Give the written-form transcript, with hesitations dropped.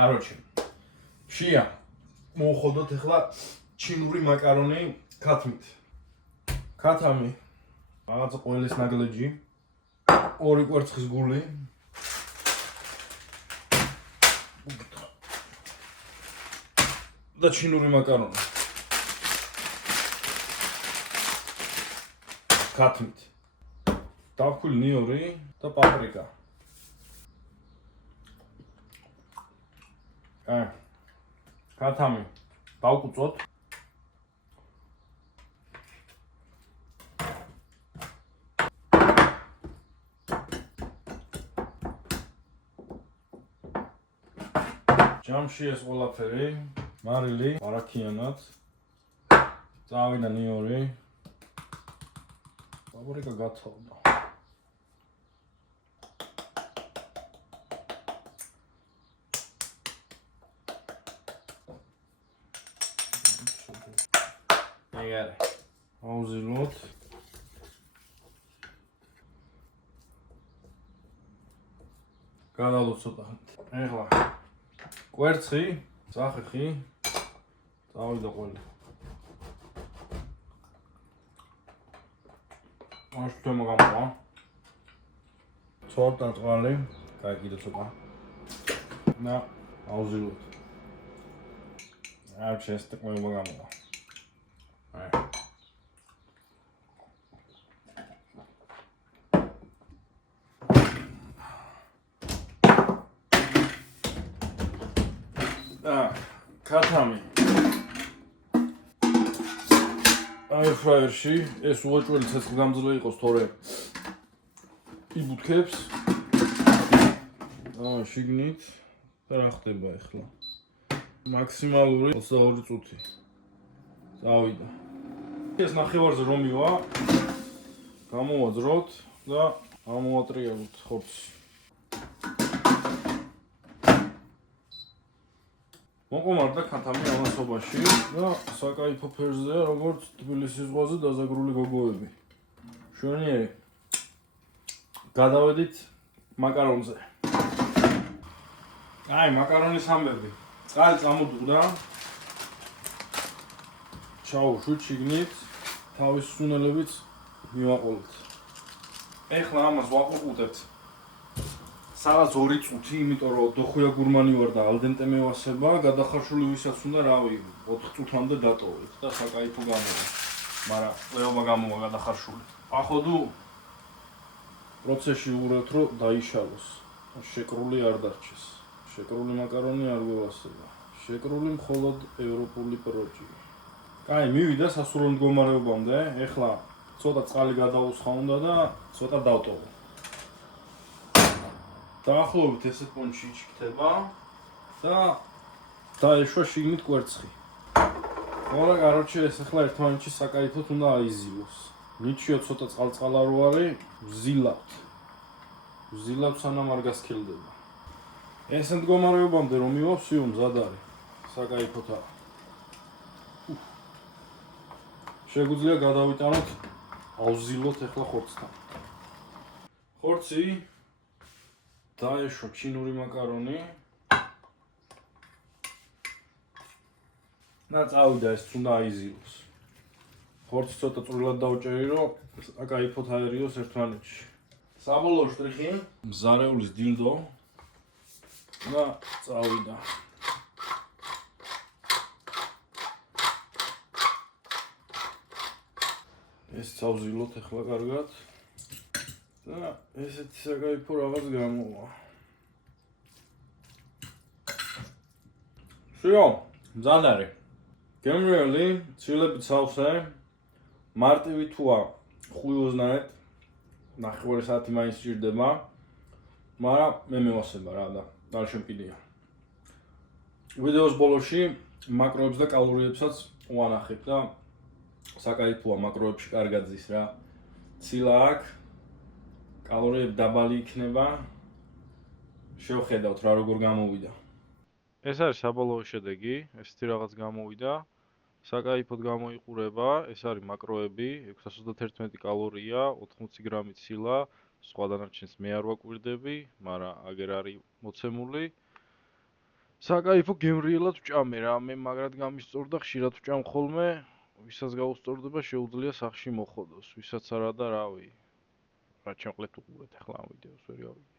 Короче, შია მოუხოდოთ ახლა ჩინური მაკარონი ქათმით. ქათამი რაღაცა ყველის ნაგლეჯი, 2 კვერცხის გული. და ჩინური მაკარონი. ქათმით. დავხვილი ნიორი და პაპრიკა. ქათამი დავკუწოთ. ჯამში ეს ყველაფერი, მარილი, არაქიანად. წავიდა ნიორი. პაპრიკა გათავდა. ეგარე. აუზილოთ. გადავდოთ ცოტა. ეხლა კვერცხი, სახეხი, წავიდა ყველი. Așteptăm gamma. Ცოტა წყალი, კაი კიდე ცოტა. და აუზილოთ. ჩესტეკმება გამო. ქათამი. აი ფრაიერში ეს უაჭველი ცეცხლგამძლე იყოს თორე იბუთქებს. შიგნით რა ხდება ახლა? მაქსიმალური 22 წუთი. წავიდა. ეს ნახევარზე რომ მივა, გამოვაძროთ და ამოვატრიალოთ ხორცს. მოყომარდა ქათამი ამასობაში და საკაიფო ფერზეა როგორც თბილისის ზღვაზე დაზაგრული გოგოები. შვენიერი. გადავედით მაკარონზე. აი, მაკარონის ამბები. წყალი წამოდუღდა. ჩაუშვით შიგნით, თავის სუნელებით მივაყოლეთ. ეხლა ამას ვაყუყუტებთ. სადაც 2 წუთი, იმიტომ რომ დოხვია გურმანი ვარ და ალდენტე მევასება, გადახარშული ვისაც უნდა რავი 4 წუთამდე დატოვეთ და საკაიფო გამოვა. მაგრამ ყველობა გამოვა გადახარშული. ახოდუ პროცესში უღრეთ რომ დაიშალოს. შეკრული არ დარჩეს. შეკრული მაკარონი არ გვევასება. შეკრული მხოლოდ ევროპული პროჭი. კაი, მივიდა სასურველ მდგომარეობამდე. ეხლა ცოტა წყალი გადაუსხა უნდა და ცოტა დავტოვო. დაახლოებით ესეთ პონჩი იჩქდება და დაეშვა შიგნით კვერცხი. ხოლო, короче, ეს ახლა ერთმანეთში საკაიფოდ უნდა აიზილოს. მიჩიოთ ცოტა წყალწყალარო არის, ვზილავთ. ვზილავთ სანამ არ გასქილდება. ეს მდგომარეობამდე რომ მივა, ვსიო მზად არის. საკაიფოთა. შეგვიძლია გადავიტანოთ, ავზილოთ ახლა ხორცთან. ხორცი დაეშვა ჩინური მაკარონი. და წავიდა ეს უნდა აიზილოს. ხორცი ცოტა წვრილად დავჭერი, რომ საკაიფოდ აერიოს ერთმანეთში. საბოლოო შტრიხი, მზარეულის დილდო და წავიდა. ეს წავზილოთ ახლა კარგად. და ესეთი საკაიფო რაღაც გამოვა. შიო, მზად არის. გემრიელი, ცილებით სავსე, მარტივი თუა, ხუიოზნაირად, ნახევარი საათი მაინც სჭირდება, მაგრამ მე მევასება რა და არ შემკიდია. ვიდეოს ბოლოში მაკროებს და კალორიებსაც ვანახებ და საკაიფოა მაკროებში კარგად ზის რა. ცილა აქვს. კალორიები დაბალი იქნება. შევხედავთ რა როგორ გამოვიდა. ეს არის საბოლოო შედეგი, ესეთი რაღაც გამოვიდა. საკაიფოდ გამოიყურება, ეს არის მაკროები, 631 კალორია, 80 გრამი ცილა, სხვა დანარჩენს მე არ ვაკვირდები, მაგრამ აგერ არის მოცემული. საკაიფო გემრიელად ვჭამე რა, მე მაგრად გამისწორდა, ხშირად ვჭამ ხოლმე, ვისაც გაუსწორდება შეუძლია სახში მოხოდოს, ვისაც არა და რავი. რა ჩემყლეთ უყურეთ ახლა ამ ვიდეოს ვერ გავიგე.